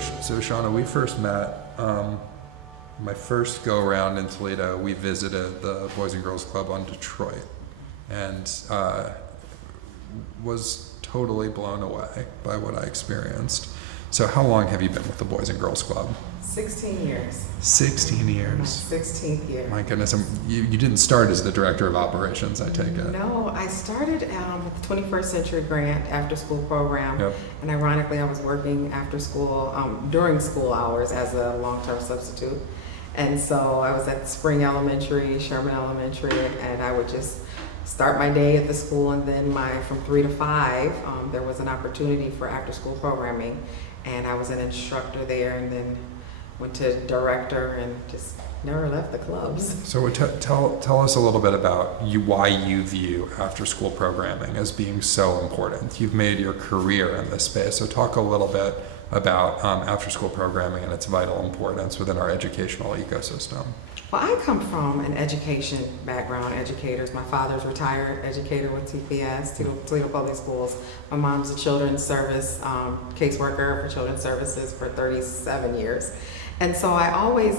So Shawna, we first met, my first go around in Toledo, we visited the Boys and Girls Club on Detroit, and was totally blown away by what I experienced. So how long have you been with the Boys and Girls Club? 16 years. 16 years. My 16th year. My goodness, you didn't start as the director of operations, I take it. No, I started with the 21st Century Grant after school program. Yep. And ironically, I was working after school, during school hours as a long-term substitute. And so I was at Spring Elementary, Sherman Elementary, and I would just start my day at the school, and then from 3 to 5, there was an opportunity for after-school programming. And I was an instructor there, and then went to director and just never left the clubs. So tell us a little bit about why you view after-school programming as being so important. You've made your career in this space, so talk a little bit about after-school programming and its vital importance within our educational ecosystem. Well, I come from an education background, educators. My father's retired educator with TPS, Toledo Public Schools. My mom's a children's service caseworker for children's services for 37 years. And so I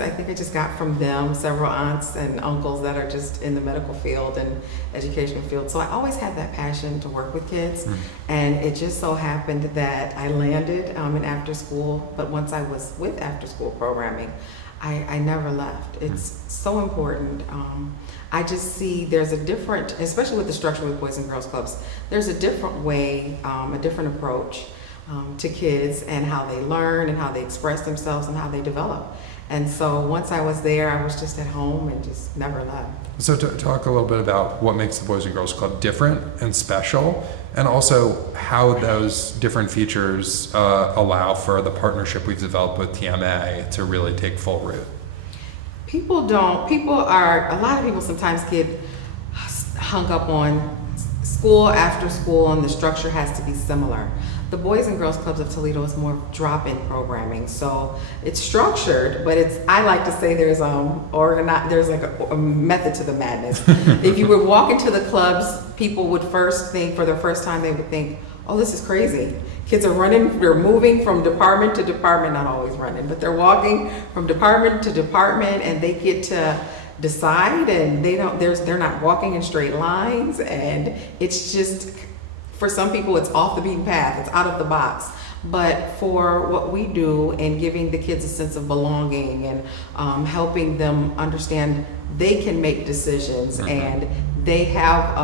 think I just got from them several aunts and uncles that are just in the medical field and education field. So I always had that passion to work with kids. And it just so happened that I landed in after school, but once I was with after school programming, I never left. It's so important. I just see there's a different, especially with the structure with Boys and Girls Clubs, there's a different way, a different approach to kids and how they learn and how they express themselves and how they develop. And so once I was there, I was just at home and just never left. So to talk a little bit about what makes the Boys and Girls Club different and special, and also how those different features allow for the partnership we've developed with TMA to really take full root. A lot of people sometimes get hung up on school after school, and the structure has to be similar. The Boys and Girls Clubs of Toledo is more drop-in programming, so it's structured, but I like to say there's like a method to the madness. If you would walk into the clubs, people would first think, for the first time, they would think, oh, this is crazy. Kids are running, they're moving from department to department, not always running, but they're walking from department to department, and they get to decide, and they're not walking in straight lines, and it's just, for some people, it's off the beaten path, it's out of the box. But for what we do in giving the kids a sense of belonging and helping them understand they can make decisions and they have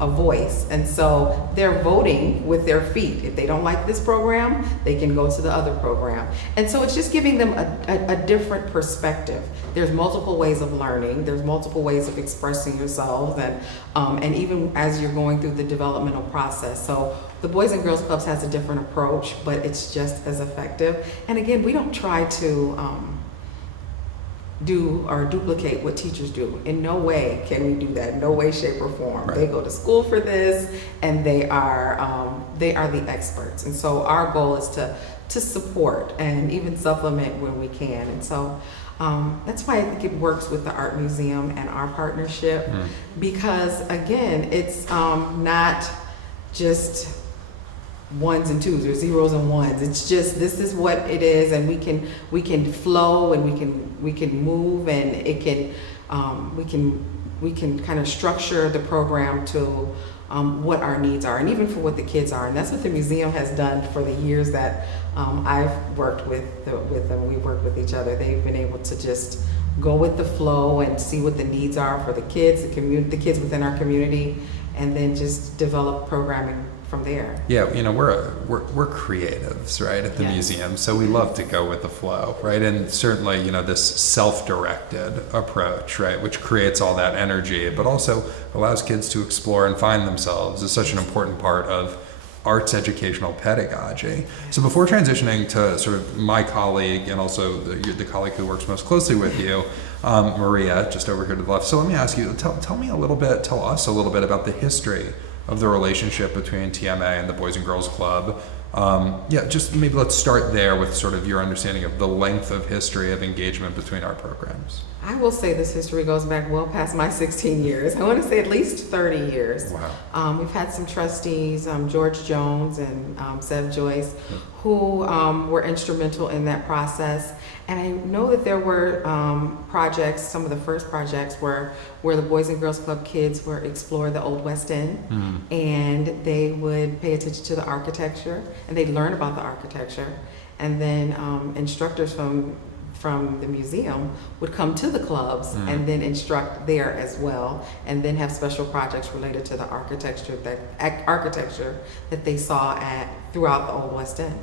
a voice, and so they're voting with their feet. If they don't like this program, they can go to the other program. And so it's just giving them a different perspective. There's multiple ways of learning, there's multiple ways of expressing yourselves, and even as you're going through the developmental process. So the Boys and Girls Clubs has a different approach, but it's just as effective. And again, we don't try to do or duplicate what teachers do. In no way can we do that. No way, shape, or form. Right. They go to school for this, and they are the experts. And so our goal is to support and even supplement when we can. And so that's why I think it works with the Art Museum and our partnership, because again, it's not just ones and twos or zeros and ones. It's just, this is what it is, and we can flow, and we can move, and it can we can kind of structure the program to what our needs are, and even for what the kids are. And that's what the museum has done for the years that I've worked with them. We've worked with each other. They've been able to just go with the flow and see what the needs are for the kids, the kids within our community, and then just develop programming from there. Yeah, we're creatives, right, at the museum, so we love to go with the flow, right? And certainly, this self-directed approach, right, which creates all that energy, but also allows kids to explore and find themselves, is such an important part of arts educational pedagogy. So before transitioning to sort of my colleague and also the colleague who works most closely with you, Maria, just over here to the left. So let me ask you, tell us a little bit about the history of the relationship between TMA and the Boys and Girls Club. Just maybe let's start there with sort of your understanding of the length of history of engagement between our programs. I will say this history goes back well past my 16 years. I want to say at least 30 years. Wow. We've had some trustees, George Jones and Sev Joyce, who were instrumental in that process. And I know that there were projects, some of the first projects were where the Boys and Girls Club kids were explore the Old West End, and they would pay attention to the architecture, and they'd learn about the architecture. And then instructors from the museum would come to the clubs and then instruct there as well, and then have special projects related to the architecture that they saw throughout the Old West End.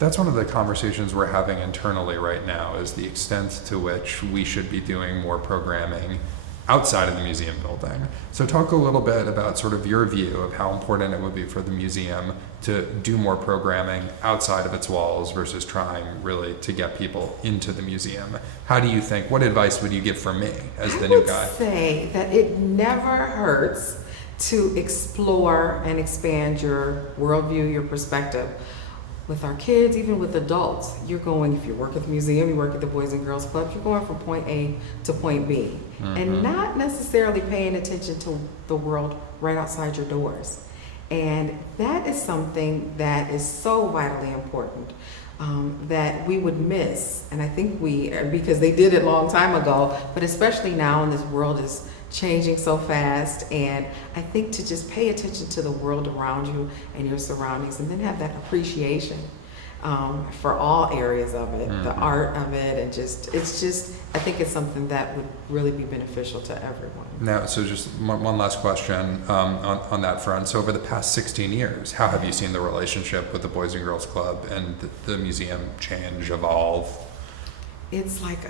That's one of the conversations we're having internally right now, is the extent to which we should be doing more programming outside of the museum building. So talk a little bit about sort of your view of how important it would be for the museum to do more programming outside of its walls versus trying really to get people into the museum. How do you think, what advice would you give for me as the new guy? I would say that it never hurts to explore and expand your worldview, your perspective. With our kids, even with adults, you're going, if you work at the museum, you work at the Boys and Girls Club, you're going from point A to point B, and not necessarily paying attention to the world right outside your doors. And that is something that is so vitally important that we would miss. And I think because they did it a long time ago, but especially now when this world is changing so fast, and I think to just pay attention to the world around you and your surroundings, and then have that appreciation for all areas of it, the art of it, and I think it's something that would really be beneficial to everyone. Now, so just one last question on that front. So over the past 16 years, how have you seen the relationship with the Boys and Girls Club and the museum change, evolve? It's like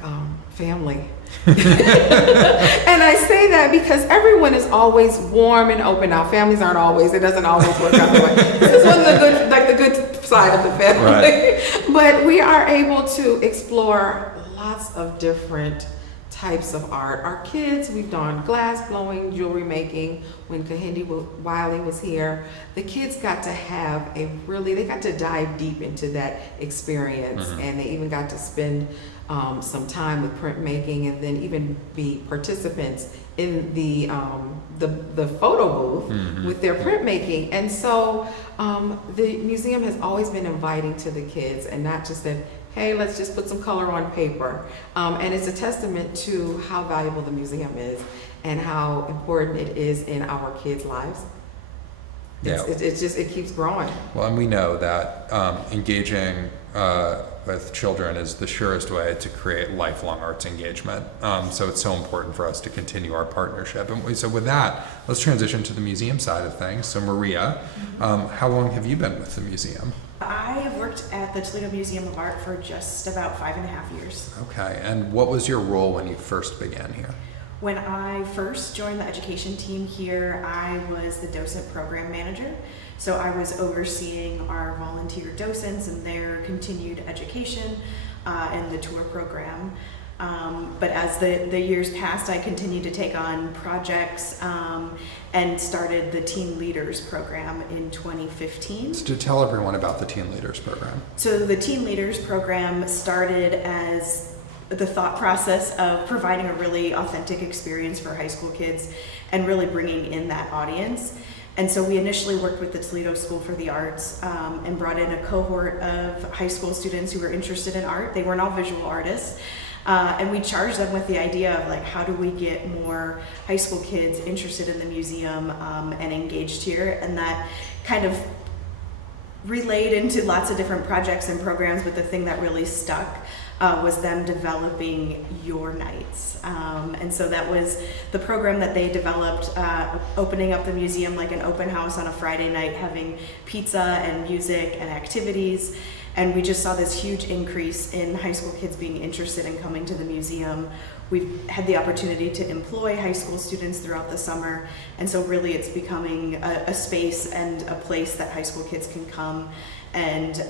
family. And I say that because everyone is always warm and open. Now, families aren't always, it doesn't always work out that way. This is one of the good side of the family. Right. But we are able to explore lots of different types of art. Our kids, we've done glass blowing, jewelry making. When Kahindi Wiley was here, the kids got to have they got to dive deep into that experience, and they even got to spend some time with printmaking, and then even be participants in the photo booth with their printmaking. And so the museum has always been inviting to the kids, and not just that, hey, let's just put some color on paper. And it's a testament to how valuable the museum is and how important it is in our kids' lives. Yeah. It keeps growing. Well, and we know that engaging with children is the surest way to create lifelong arts engagement. So it's so important for us to continue our partnership. And so with that, let's transition to the museum side of things. So Maria, how long have you been with the museum? I have worked at the Toledo Museum of Art for just about 5.5 years. Okay, and what was your role when you first began here? When I first joined the education team here, I was the docent program manager. So I was overseeing our volunteer docents and their continued education and the tour program. But as the years passed, I continued to take on projects and started the Teen Leaders program in 2015. So to tell everyone about the Teen Leaders program. So the Teen Leaders program started as the thought process of providing a really authentic experience for high school kids and really bringing in that audience. And so we initially worked with the Toledo School for the Arts and brought in a cohort of high school students who were interested in art. They weren't all visual artists. And we charged them with the idea of how do we get more high school kids interested in the museum and engaged here. And that kind of relayed into lots of different projects and programs, but the thing that really stuck was them developing your nights. And so that was the program that they developed, opening up the museum like an open house on a Friday night, having pizza and music and activities. And we just saw this huge increase in high school kids being interested in coming to the museum. We've had the opportunity to employ high school students throughout the summer. And so really it's becoming a space and a place that high school kids can come and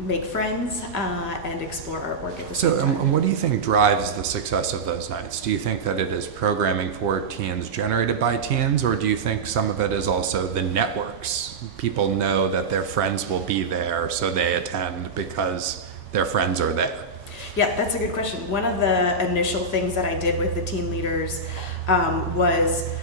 make friends and explore artwork at the same time. So what do you think drives the success of those nights? Do you think that it is programming for teens generated by teens, or do you think some of it is also the networks? People know that their friends will be there, so they attend because their friends are there. Yeah, that's a good question. One of the initial things that I did with the teen leaders was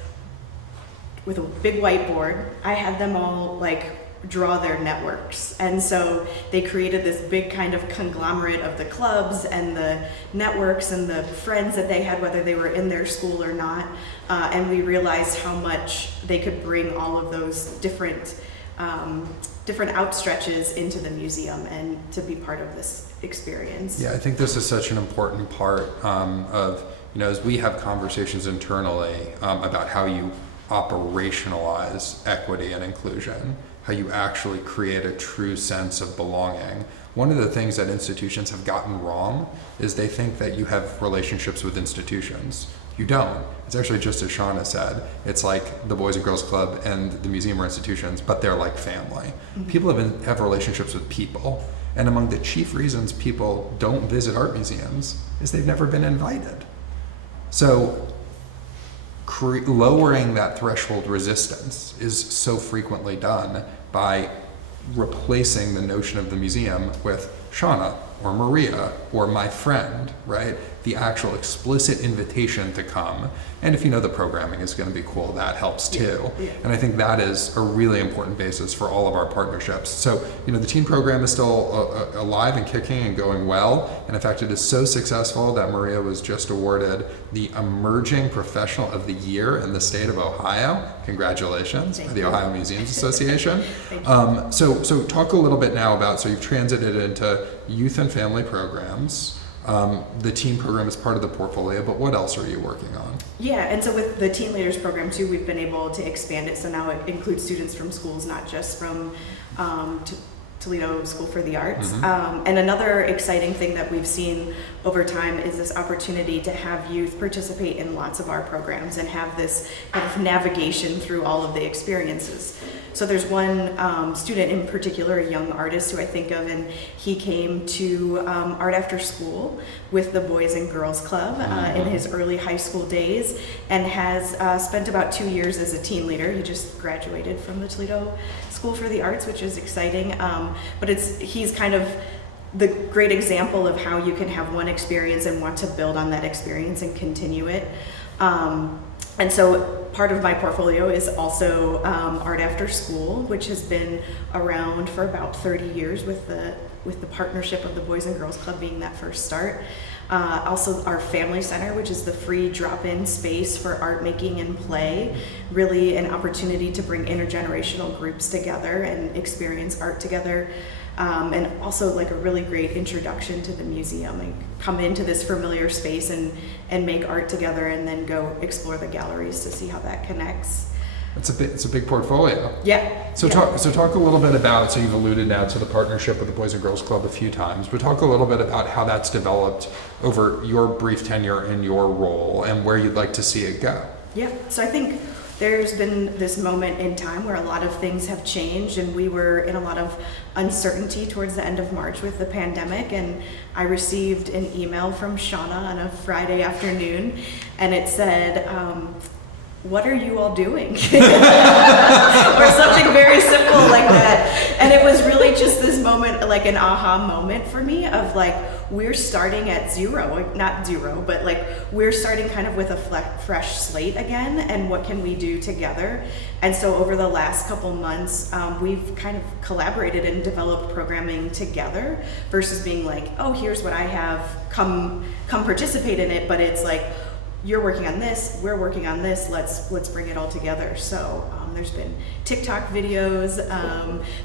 with a big whiteboard. I had them all like draw their networks, and so they created this big kind of conglomerate of the clubs and the networks and the friends that they had, whether they were in their school or not, and we realized how much they could bring all of those different outstretches into the museum and to be part of this experience. Yeah, I think this is such an important part of, as we have conversations internally about how you operationalize equity and inclusion, how you actually create a true sense of belonging. One of the things that institutions have gotten wrong is they think that you have relationships with institutions. You don't. It's actually just as Shawna said. It's like the Boys and Girls Club and the museum are institutions, but they're like family. Mm-hmm. People have relationships with people. And among the chief reasons people don't visit art museums is they've never been invited. So lowering that threshold resistance is so frequently done by replacing the notion of the museum with Shawna or Maria or my friend, right? The actual explicit invitation to come. And if the programming is going to be cool, that helps too. Yeah. And I think that is a really important basis for all of our partnerships. So, the teen program is still alive and kicking and going well. And in fact, it is so successful that Maria was just awarded the Emerging Professional of the Year in the state of Ohio. Congratulations by the Ohio Museums Association. So talk a little bit now about, so you've transited into youth and family programs. The teen program is part of the portfolio, but what else are you working on? Yeah, and so with the Teen Leaders program too, we've been able to expand it. So now it includes students from schools, not just from Toledo School for the Arts. Mm-hmm. And another exciting thing that we've seen over time is this opportunity to have youth participate in lots of our programs and have this kind of navigation through all of the experiences. So there's one student in particular, a young artist who I think of, and he came to Art After School with the Boys and Girls Club in his early high school days, and has spent about 2 years as a teen leader. He just graduated from the Toledo School for the Arts, which is exciting. But he's kind of the great example of how you can have one experience and want to build on that experience and continue it. And so part of my portfolio is also Art After School, which has been around for about 30 years with the partnership of the Boys and Girls Club being that first start. Also our Family Center, which is the free drop-in space for art making and play, really an opportunity to bring intergenerational groups together and experience art together. And also like a really great introduction to the museum, and come into this familiar space and make art together, and then go explore the galleries to see how that connects. It's a big portfolio. Yeah. So talk a little bit about, so you've alluded now to the partnership with the Boys and Girls Club a few times, but talk a little bit about how that's developed over your brief tenure in your role and where you'd like to see it go. Yeah. So I think there's been this moment in time where a lot of things have changed, and we were in a lot of uncertainty towards the end of March with the pandemic, and I received an email from Shawna on a Friday afternoon, and it said, what are you all doing? Or something very simple like that. And it was really just this moment, like an aha moment for me of like, we're starting at zero, not zero, but like we're starting kind of with a fresh slate again, and what can we do together? And so over the last couple months, we've kind of collaborated and developed programming together versus being like, oh, here's what I have, come participate in it, but it's like, you're working on this, we're working on this, let's bring it all together. So there's been TikTok videos,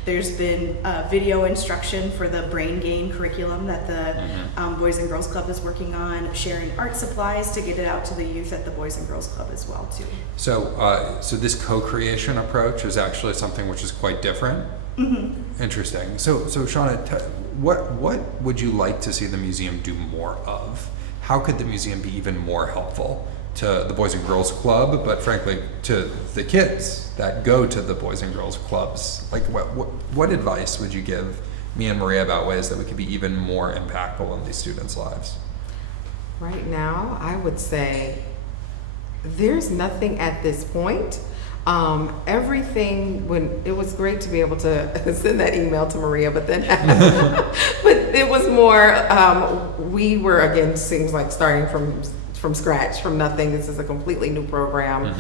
there's been video instruction for the Brain Gain curriculum that the Boys and Girls Club is working on, sharing art supplies to get it out to the youth at the Boys and Girls Club as well too. So this co-creation approach is actually something which is quite different. Mm-hmm. Interesting. So Shawna, what would you like to see the museum do more of? How could the museum be even more helpful to the Boys and Girls Club, but frankly to the kids that go to the Boys and Girls Clubs? Like what advice would you give me and Maria about ways that we could be even more impactful in these students' lives? Right now, I would say there's nothing at this point Everything, when it was great to be able to send that email to Maria, but then but it was more, we were, again, seems like starting from scratch, from nothing. This is a completely new program,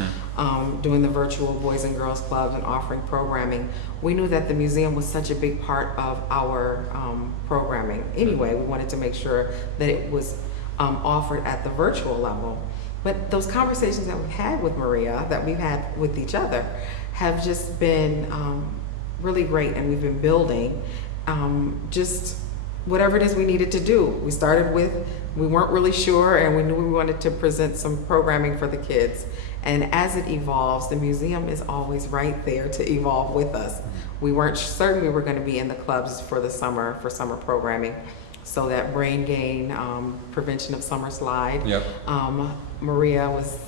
doing the virtual Boys and Girls Clubs and offering programming. We knew that the museum was such a big part of our programming. Anyway, we wanted to make sure that it was offered at the virtual level. But those conversations that we've had with Maria, that we've had with each other, have just been really great, and we've been building just whatever it is we needed to do. We started with, we weren't really sure, and we knew we wanted to present some programming for the kids. And as it evolves, the museum is always right there to evolve with us. We weren't certain we were going to be in the clubs for the summer, for summer programming. So that brain gain, prevention of summer slide. Yep. Maria was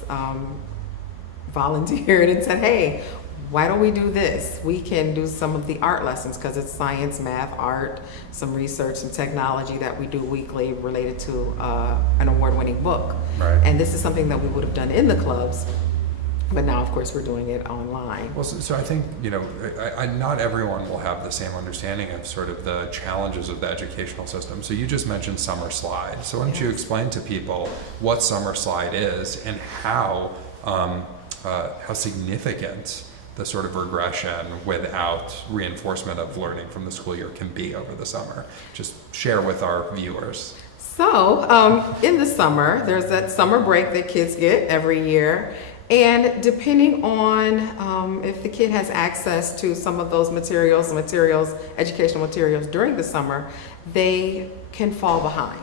volunteered and said, hey, why don't we do this? We can do some of the art lessons, because it's science, math, art, some research, some technology that we do weekly related to an award-winning book. Right. And this is something that we would have done in the clubs, but now, of course, we're doing it online. Well, so I think, not everyone will have the same understanding of sort of the challenges of the educational system. So you just mentioned Summer Slide. So why don't you explain to people what Summer Slide is and how significant the sort of regression without reinforcement of learning from the school year can be over the summer. Just share with our viewers. So in the summer, there's that summer break that kids get every year. And depending on if the kid has access to some of those materials, educational materials during the summer, they can fall behind.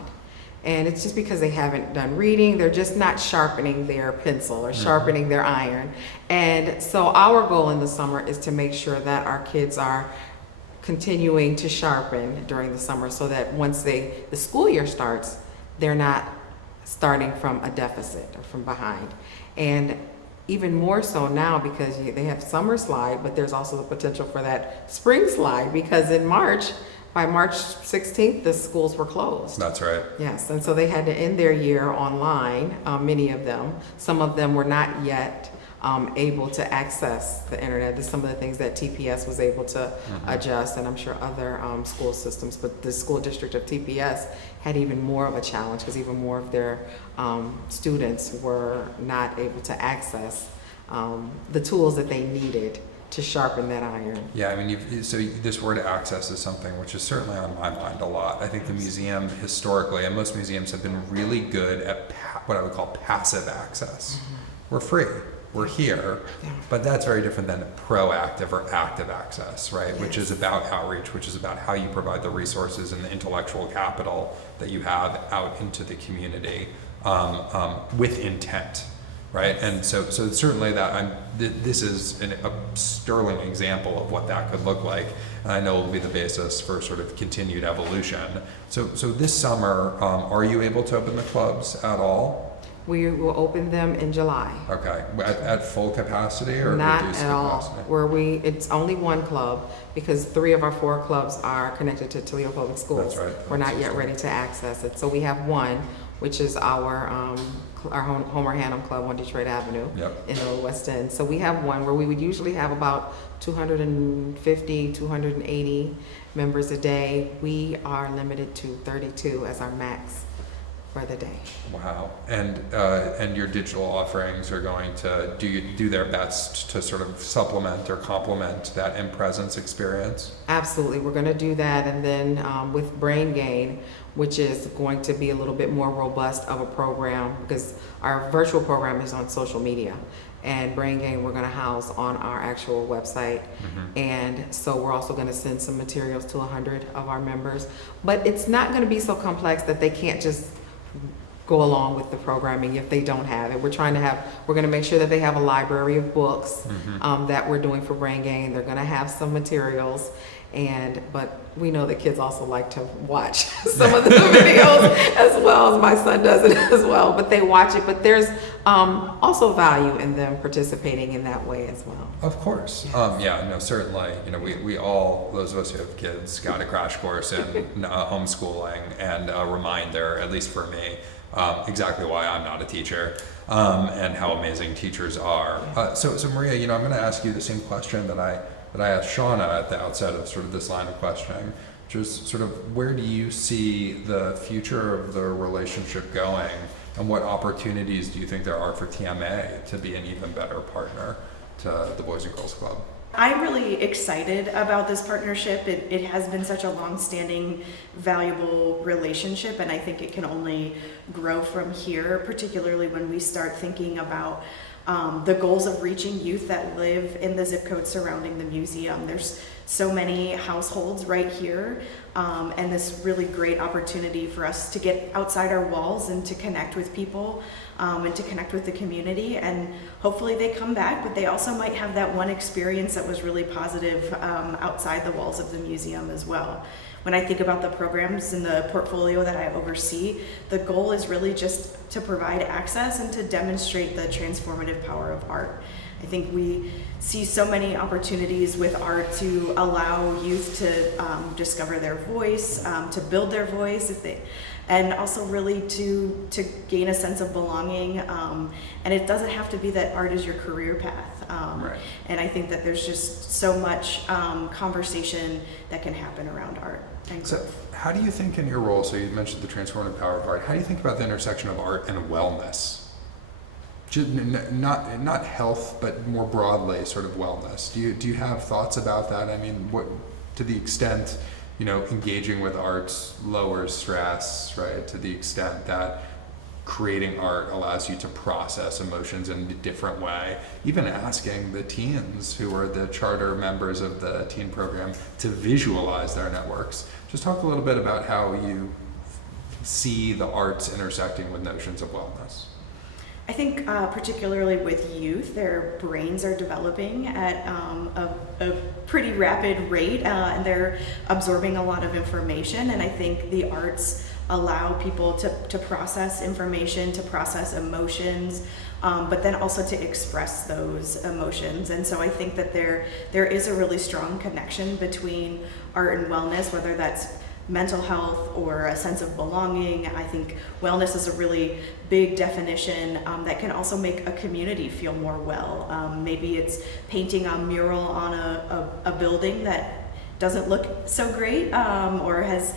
And it's just because they haven't done reading, they're just not sharpening their pencil or sharpening their iron. And so our goal in the summer is to make sure that our kids are continuing to sharpen during the summer, so that once the school year starts, they're not starting from a deficit or from behind. And even more so now, because they have summer slide, but there's also the potential for that spring slide, because by March 16th, the schools were closed. That's right. Yes, and so they had to end their year online, many of them. Some of them were not yet able to access the internet. There's some of the things that TPS was able to adjust, and I'm sure other school systems, but the school district of TPS had even more of a challenge, because even more of their students were not able to access the tools that they needed to sharpen that iron. Yeah, I mean, so this word access is something which is certainly on my mind a lot. I think the museum historically, and most museums have been really good at what I would call passive access. We're free. We're here, but that's very different than proactive or active access, right? Which is about outreach, which is about how you provide the resources and the intellectual capital that you have out into the community with intent, right? And so certainly this is a sterling example of what that could look like. And I know it will be the basis for sort of continued evolution. So this summer, are you able to open the clubs at all? We will open them in July. Okay, at full capacity or not reduced at capacity? all. It's only one club, because 3 of our 4 clubs are connected to Toledo Public Schools. That's right. We're not yet ready to access it. So we have one, which is our Homer Hannum Club on Detroit Avenue in the West End. So we have one where we would usually have about 250, 280 members a day. We are limited to 32 as our max for the day. Wow. And your digital offerings are going to do their best to sort of supplement or complement that in-presence experience? Absolutely. We're going to do that. And then with Brain Gain, which is going to be a little bit more robust of a program, because our virtual program is on social media. And Brain Gain we're going to house on our actual website. And so we're also going to send some materials to 100 of our members. But it's not going to be so complex that they can't just go along with the programming if they don't have it. We're going to make sure that they have a library of books that we're doing for Brain Gain. They're going to have some materials, but we know that kids also like to watch some of the videos as well, as my son does it as well, but they watch it. But there's also value in them participating in that way as well. Of course. Yes. Certainly. We all, those of us who have kids, got a crash course in homeschooling, and a reminder, at least for me, exactly why I'm not a teacher, and how amazing teachers are. So Maria, you know, I'm going to ask you the same question that I asked Shawna at the outset of sort of this line of questioning, which is sort of where do you see the future of the relationship going, and what opportunities do you think there are for TMA to be an even better partner to the Boys and Girls Club? I'm really excited about this partnership. It has been such a long-standing, valuable relationship, and I think it can only grow from here, particularly when we start thinking about the goals of reaching youth that live in the zip code surrounding the museum. There's so many households right here, and this really great opportunity for us to get outside our walls and to connect with people, and to connect with the community. And hopefully they come back, but they also might have that one experience that was really positive outside the walls of the museum as well. When I think about the programs in the portfolio that I oversee, the goal is really just to provide access and to demonstrate the transformative power of art. I think we see so many opportunities with art to allow youth to discover their voice, to build their voice, and also really to gain a sense of belonging. And it doesn't have to be that art is your career path. Right. And I think that there's just so much conversation that can happen around art. So how do you think in your role, so you mentioned the transformative power of art, how do you think about the intersection of art and wellness? Not health, but more broadly, sort of wellness. Do you have thoughts about that? I mean, what, to the extent, you know, engaging with arts lowers stress, right? To the extent that creating art allows you to process emotions in a different way. Even asking the teens who are the charter members of the teen program to visualize their networks. Just talk a little bit about how you see the arts intersecting with notions of wellness. I think particularly with youth, their brains are developing at a pretty rapid rate, and they're absorbing a lot of information. And I think the arts allow people to process information, to process emotions, but then also to express those emotions. And so I think that there is a really strong connection between art and wellness, whether that's mental health or a sense of belonging. I think wellness is a really big definition that can also make a community feel more well. Maybe it's painting a mural on a building that doesn't look so great, or has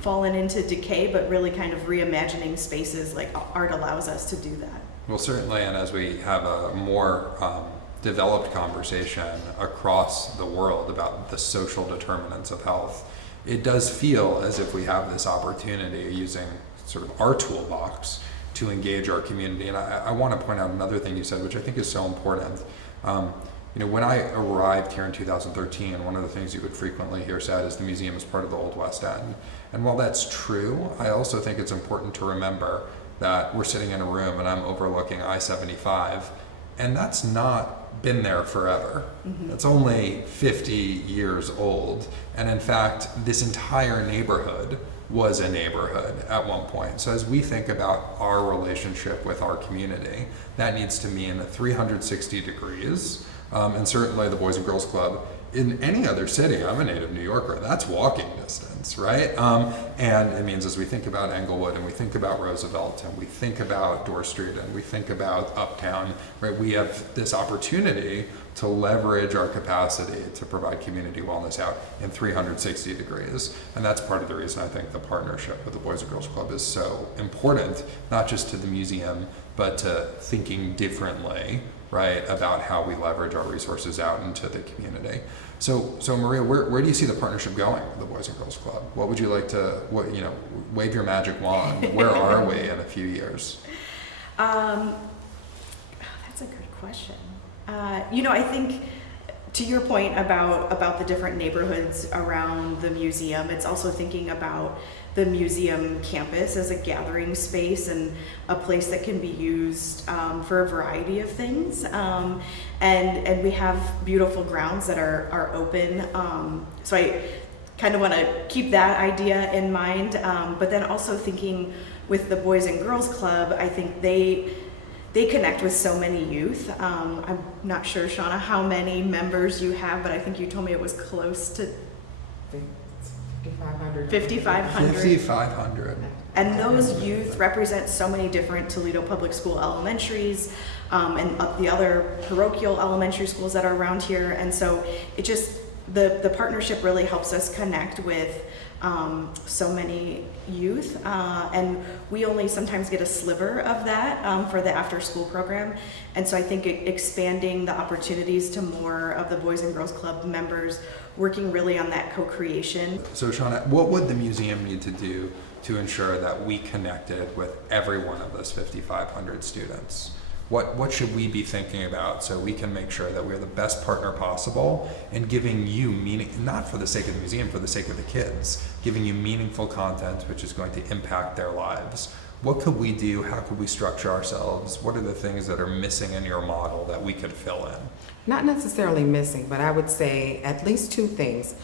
fallen into decay, but really kind of reimagining spaces. Like art allows us to do that. Well, certainly, and as we have a more developed conversation across the world about the social determinants of health, it does feel as if we have this opportunity using sort of our toolbox to engage our community. And I want to point out another thing you said, which I think is so important. You know, when I arrived here in 2013, one of the things you would frequently hear said is the museum is part of the Old West End. And while that's true, I also think it's important to remember that we're sitting in a room and I'm overlooking I-75, and that's not been there forever. Mm-hmm. It's only 50 years old. And in fact, this entire neighborhood was a neighborhood at one point. So as we think about our relationship with our community, that needs to mean 360 degrees. And certainly the Boys and Girls Club, in any other city, I'm a native New Yorker, that's walking distance, right? And it means as we think about Englewood and we think about Roosevelt and we think about Dorr Street and we think about Uptown, right? We have this opportunity to leverage our capacity to provide community wellness out in 360 degrees. And that's part of the reason I think the partnership with the Boys and Girls Club is so important, not just to the museum, but to thinking differently, right, about how we leverage our resources out into the community. So Maria, where do you see the partnership going with the Boys and Girls Club? What would you like to, wave your magic wand? Where are we in a few years? That's a good question. I think to your point about the different neighborhoods around the museum, it's also thinking about the museum campus as a gathering space and a place that can be used for a variety of things. And we have beautiful grounds that are open. So I kind of want to keep that idea in mind. But then also thinking with the Boys and Girls Club, I think they connect with so many youth. I'm not sure, Shawna, how many members you have, but I think you told me it was close to 5,500. 5,500. 5,500. And those youth represent so many different Toledo Public School elementaries and the other parochial elementary schools that are around here. And so it just, the partnership really helps us connect with so many youth. And we only sometimes get a sliver of that for the after school program. And so I think expanding the opportunities to more of the Boys and Girls Club members, working really on that co-creation. So Shawna, what would the museum need to do to ensure that we connected with every one of those 5,500 students? What should we be thinking about so we can make sure that we're the best partner possible and giving you meaning, not for the sake of the museum, for the sake of the kids, giving you meaningful content which is going to impact their lives? What could we do? How could we structure ourselves? What are the things that are missing in your model that we could fill in? Not necessarily missing, but I would say at least two things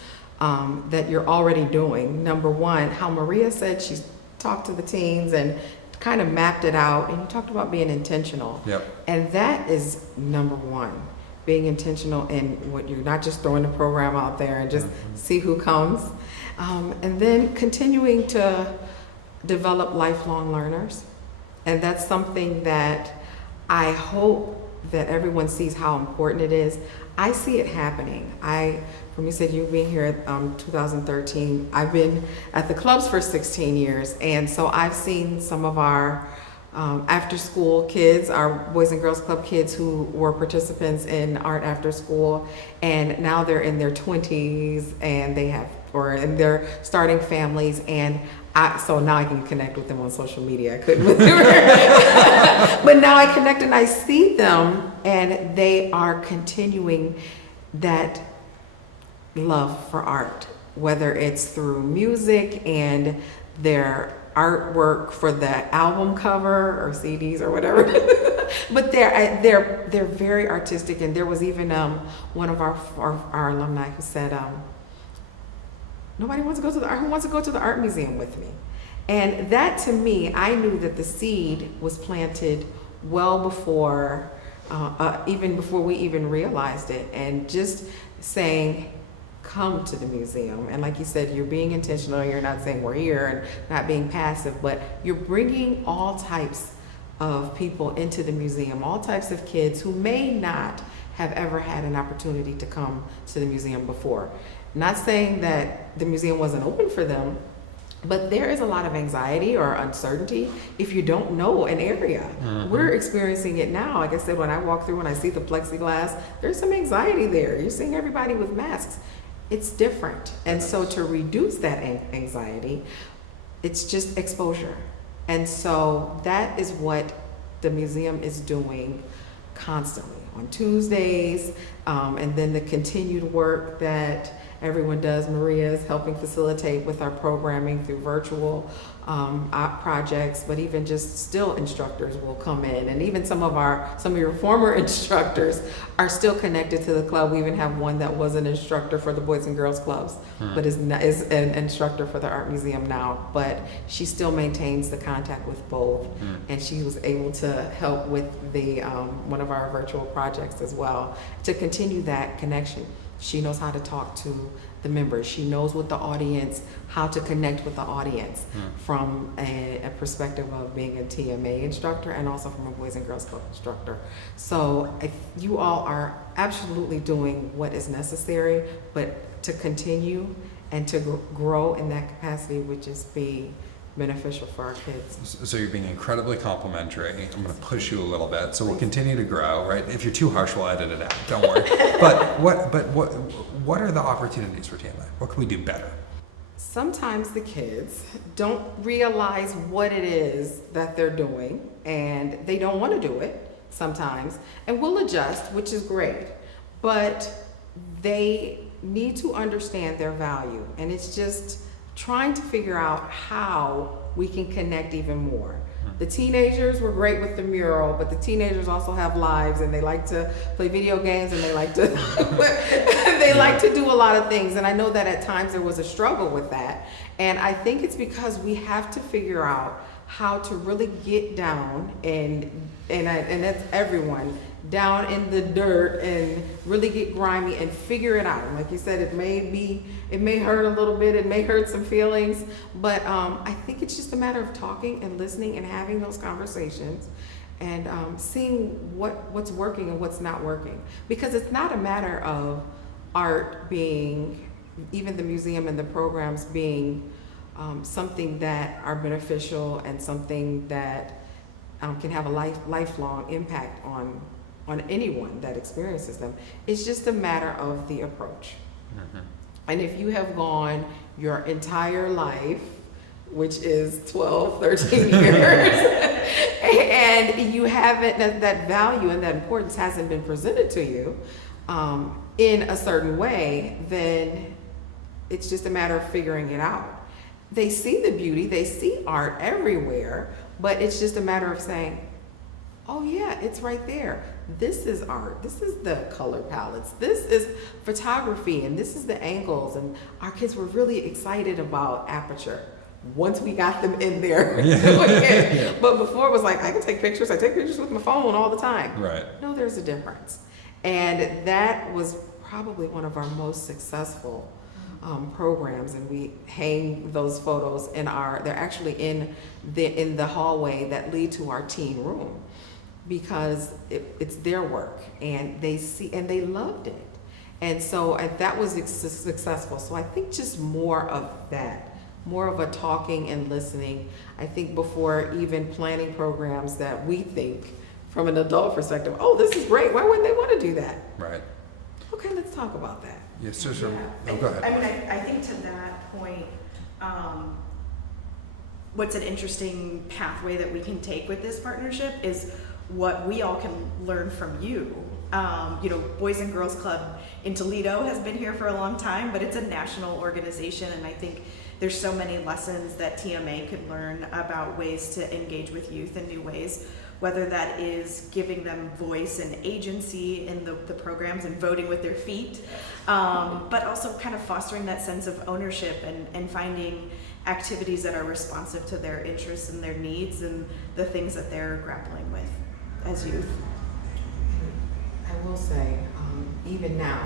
that you're already doing. Number one, how Maria said she's talked to the teens and kind of mapped it out, and you talked about being intentional. Yep. And that is number one, being intentional in what you're not just throwing the program out there and just see who comes. And then continuing to develop lifelong learners. And that's something that I hope that everyone sees how important it is. I see it happening. From you said you being here at 2013, I've been at the clubs for 16 years, and so I've seen some of our after school kids, our Boys and Girls Club kids who were participants in art after school, and now they're in their 20s and and they're starting families, and so now I can connect with them on social media. I couldn't with but now I connect and I see them, and they are continuing that love for art, whether it's through music and their artwork for the album cover or CDs or whatever. But they're very artistic, and there was even one of our alumni who said, nobody wants to go to who wants to go to the art museum with me? And that, to me, I knew that the seed was planted well before, even before we even realized it. And just saying, come to the museum. And like you said, you're being intentional. You're not saying we're here and not being passive, but you're bringing all types of people into the museum, all types of kids who may not have ever had an opportunity to come to the museum before. Not saying that the museum wasn't open for them, but there is a lot of anxiety or uncertainty if you don't know an area. We're experiencing it now. Like I said, when I walk through and I see the plexiglass, there's some anxiety there. You're seeing everybody with masks. It's different. And so to reduce that anxiety, it's just exposure. And so that is what the museum is doing constantly on Tuesdays, and then the continued work that everyone does. Maria is helping facilitate with our programming through virtual projects, but even just still instructors will come in, and even some of your former instructors are still connected to the club. We even have one that was an instructor for the Boys and Girls Clubs, but is an instructor for the art museum now. But she still maintains the contact with both, and she was able to help with the one of our virtual projects as well to continue that connection. She knows how to talk to the members. She knows what the audience, how to connect with the audience from a perspective of being a TMA instructor and also from a Boys and Girls Club instructor. So you all are absolutely doing what is necessary, but to continue and to grow in that capacity would just be beneficial for our kids. So you're being incredibly complimentary. I'm going to push you a little bit. So we'll continue to grow, right? If you're too harsh, we'll edit it out. Don't worry. But what are the opportunities for TMI? What can we do better? Sometimes the kids don't realize what it is that they're doing, and they don't want to do it sometimes, and we'll adjust, which is great. But they need to understand their value, and it's just trying to figure out how we can connect even more. The teenagers were great with the mural, but the teenagers also have lives, and they like to play video games, and they like to do a lot of things. And I know that at times there was a struggle with that. And I think it's because we have to figure out how to really get down and that's everyone, down in the dirt and really get grimy and figure it out. Like you said, it may hurt a little bit, it may hurt some feelings, but I think it's just a matter of talking and listening and having those conversations and seeing what's working and what's not working. Because it's not a matter of art being, even the museum and the programs being something that are beneficial and something that can have a lifelong impact on anyone that experiences them. It's just a matter of the approach. Mm-hmm. And if you have gone your entire life, which is 12, 13 years, and you haven't, that value and that importance hasn't been presented to you in a certain way, then it's just a matter of figuring it out. They see the beauty, they see art everywhere, but it's just a matter of saying, oh yeah, it's right there. This is art. This is the color palettes. This is photography, and this is the angles. And our kids were really excited about aperture once we got them in there. Yeah. But before it was like, I can take pictures. I take pictures with my phone all the time. Right. No, there's a difference. And that was probably one of our most successful programs, and we hang those photos they're actually in the hallway that lead to our teen room, because it's their work and they see and they loved it, and so that was successful. So I think just more of that, more of a talking and listening. I think before even planning programs that we think from an adult perspective, oh, this is great, why wouldn't they want to do that? Right. Okay, let's talk about that. Yes, so, Yeah. go ahead. I mean, I think to that point, what's an interesting pathway that we can take with this partnership is what we all can learn from you. Boys and Girls Club in Toledo has been here for a long time, but it's a national organization, and I think there's so many lessons that TMA could learn about ways to engage with youth in new ways, whether that is giving them voice and agency in the programs and voting with their feet, but also kind of fostering that sense of ownership and finding activities that are responsive to their interests and their needs and the things that they're grappling with as youth. I will say, even now,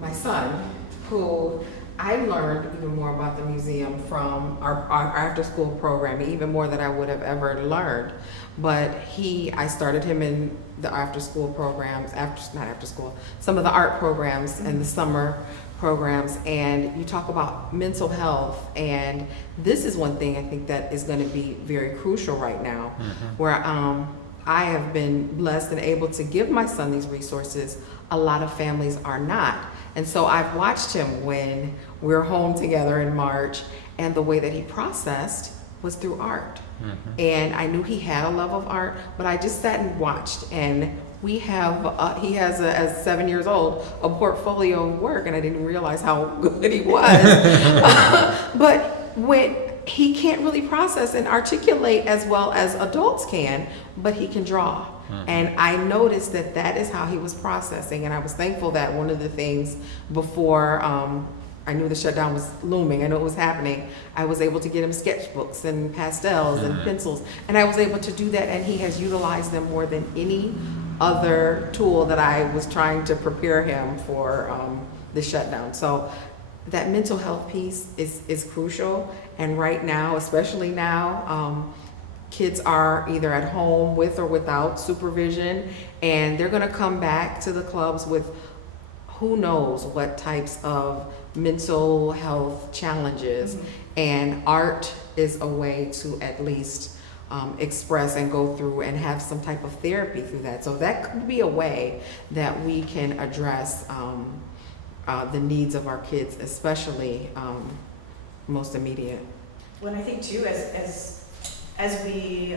my son, who I learned even more about the museum from our after-school program, even more than I would have ever learned. But I started him in the after-school programs, some of the art programs and the summer programs. And you talk about mental health, and this is one thing I think that is going to be very crucial right now, where I have been blessed and able to give my son these resources. A lot of families are not. And so I've watched him when we're home together in March, and the way that he processed was through art. And I knew he had a love of art, but I just sat and watched. And he has, as 7 years old, a portfolio of work, and I didn't realize how good he was. But when he can't really process and articulate as well as adults can, but he can draw. And I noticed that is how he was processing, and I was thankful that one of the things before I knew the shutdown was looming, I knew it was happening, I was able to get him sketchbooks and pastels and pencils, and I was able to do that, and he has utilized them more than any other tool that I was trying to prepare him for the shutdown. So that mental health piece is crucial, and right now, especially now, kids are either at home with or without supervision, and they're gonna come back to the clubs with who knows what types of mental health challenges, and art is a way to at least express and go through and have some type of therapy through that. So that could be a way that we can address the needs of our kids, especially most immediate. Well, I think too, as we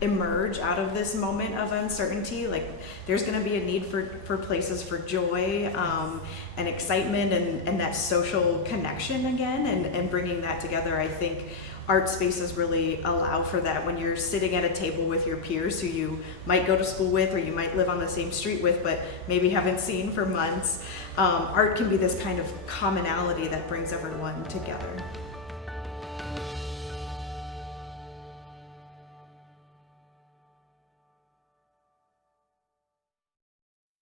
emerge out of this moment of uncertainty, like there's going to be a need for places for joy and excitement and that social connection again, and bringing that together. I think art spaces really allow for that. When you're sitting at a table with your peers who you might go to school with or you might live on the same street with but maybe haven't seen for months, art can be this kind of commonality that brings everyone together.